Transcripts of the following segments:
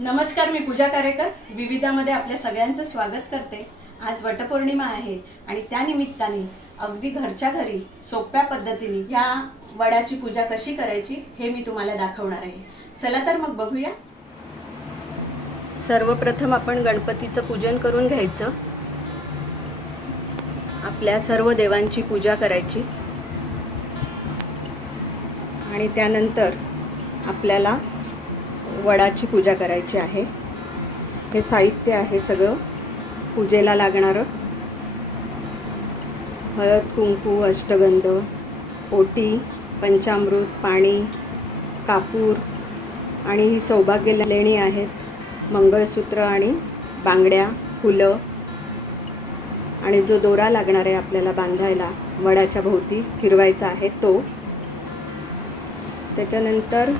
नमस्कार, मी पूजा कारेकर विविधामध्ये आपल्या सगळ्यांचं स्वागत करते। आज वटपौर्णिमा आहे आणि त्या निमित्ताने अगदी घरच्या घरी सोप्या पद्धतीने या वडाची पूजा कशी करायची हे मी तुम्हाला दाखवणार आहे। चला तर मग बघूया। सर्वप्रथम आपण गणपतीचं पूजन करून घ्यायचं। आपल्या सर्व देवांची पूजा करायची आणि त्यानंतर आपल्याला वडाची पूजा करायची आहे। हे साहित्य आहे सगळं पूजेला लागणारं। हळद, कुंकू, अष्टगंध, ओटी, पंचामृत, पाणी, कापूर आणि ही सौभाग्य लेणी आहेत, मंगळसूत्र आणि बांगड्या, फुलं आणि जो दोरा लागणार आहे आपल्याला बांधायला वडाच्या भोवती फिरवायचा आहे तो। त्याच्यानंतर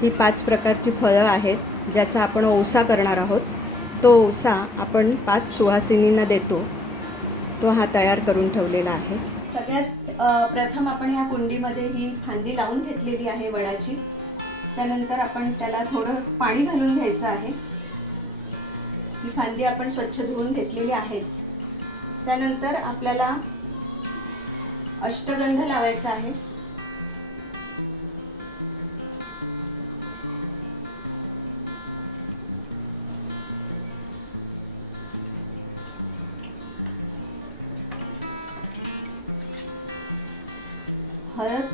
ही 5 प्रकारची फळं आहेत ज्याचा आपण ओवसा करणार आहोत। तो ओवसा आपण 5 सुवासिनींना देतो, तो हा तयार करून ठेवलेला आहे। सगळ्यात प्रथम आपण या कुंडीमध्ये ही फांदी लावून घेतलेली आहे वडाची। त्यानंतर आपण त्याला थोडं पाणी घालून घ्यायचं आहे। ही फांदी आपण स्वच्छ धुवून घेतलेली आहेच। त्यानंतर आपल्याला अष्टगंध लावायचा आहे। हळद,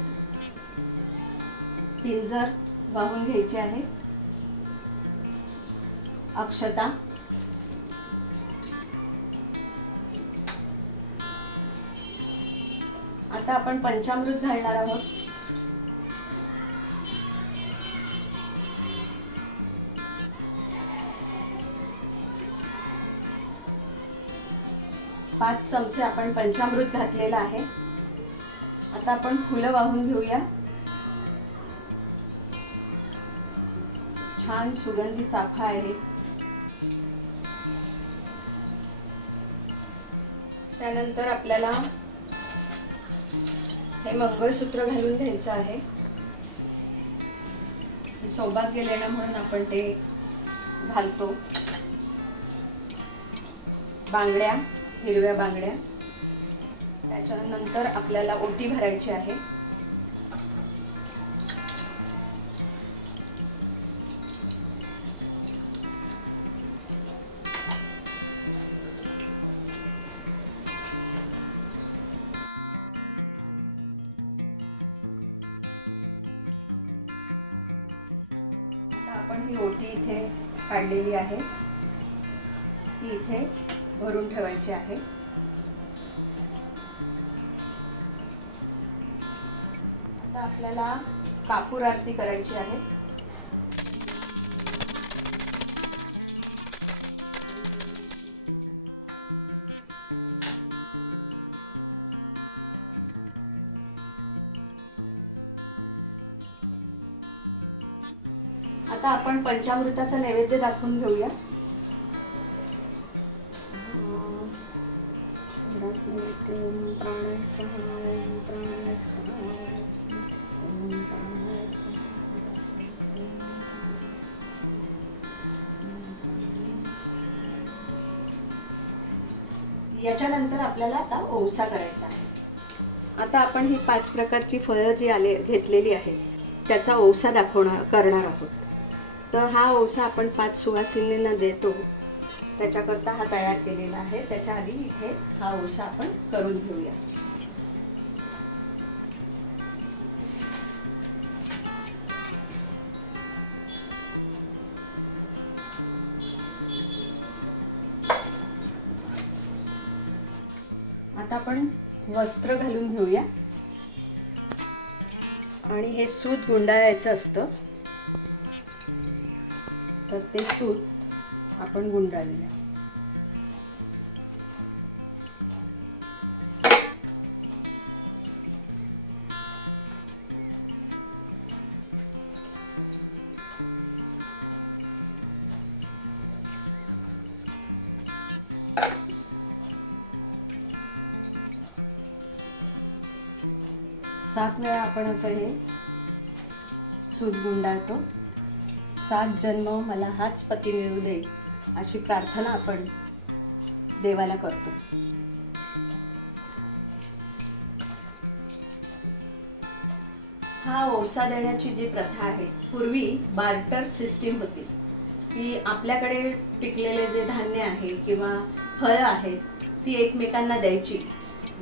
पिंजर वाहून घ्यायची आहे, अक्षता, आता आपण पंचामृत घालणार आहोत। 5 चमचे आपण पंचामृत घातलेलं आहे। आता आपण फुलं वाहून घेऊया। छान सुगंधी चाफा आहे। त्यानंतर आपल्याला हे मंगळसूत्र घालून घ्यायचं आहे। सौभाग्य लेणं म्हणून आपण ते घालतो। बांगड्या, हिरव्या बांगड्या। त्याच्यानंतर आपल्याला ओटी भरायची आहे। आपण ही ओटी इथे काढलेली आहे, ती इथे भरून ठेवायची आहे। आपल्याला कापूर आरती करायची आहे। आता आपण पंचामृताचा नैवेद्य दाखवून घेऊया। याच्यानंतर आपल्याला आता ओवसा करायचा आहे। आता आपण ही 5 प्रकारची फळं जी घेतलेली आहेत त्याचा ओवसा करणार आहोत। तर हा ओवसा आपण 5 सुवासिनींना देतो, त्याच्याकरता हा तयार केलेला आहे। त्याच्या आधी इथे हा ओवसा आपण करून घेऊया। आता आपण वस्त्र घालून घेऊया आणि हे सूत गुंडाळायचं असतं, तर ते सूत आपण गुंडाळूया। सात वेळा आपण असं हे सूत गुंडाळतो। 7 जन्म मला हाच पती मिळू दे अशी प्रार्थना आपण देवाला करतो. हा ओवसा देण्याची जी प्रथा आहे, पूर्वी बार्टर सिस्टीम होती की आपल्याकडे पिकलेले जे धान्य आहे किंवा फळं आहेत ती एकमेकांना द्यायची,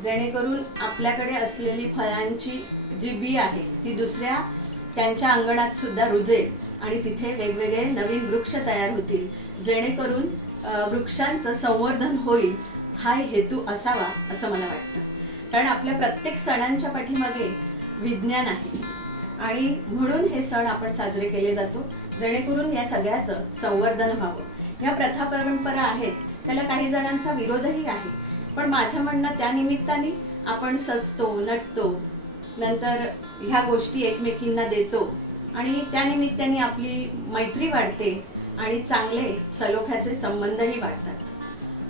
जेणेकरून आपल्याकडे असलेली फळांची जी बी आहे ती दुसऱ्या त्यांच्या अंगणात सुद्धा रुजेल आणि तिथे वेगवेगळे नवीन वृक्ष तयार होतील, जेणेकरून वृक्षांचं संवर्धन होईल. हा हेतू असावा असं मला वाटतं. कारण आपल्या प्रत्येक सणांच्या पाठीमागे विज्ञान आहे आणि म्हणून हे सण आपण साजरे केले जातो, जेणेकरून या सगळ्याचं संवर्धन व्हावं. ह्या प्रथा परंपरा आहेत, त्याला काही जणांचा विरोधही आहे, पण माझं म्हणणं त्या निमित्ताने आपण सजतो, नटतो, नंतर ह्या गोष्टी एकमेकींना देतो आणि त्या निमित्ताने आपली मैत्री वाढते आणि चांगले सलोख्याचे संबंधही वाढतात.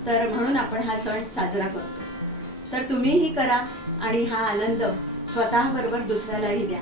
तर म्हणून आपण हा सण साजरा करतो. तर तुम्हीही करा आणि हा आनंद स्वतःबरोबर दुसऱ्यालाही द्या.